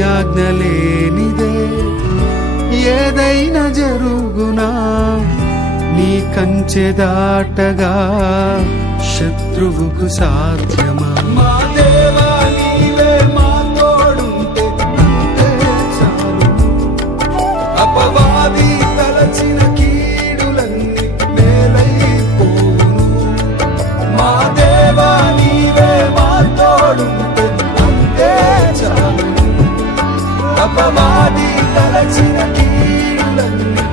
ఆజ్ఞ లేనిదే ఏదైనా జరుగునా? నీ కంచె దాటగా శత్రువుకు సాధ్యమా? వాడి తలచిన తీరులన్నీ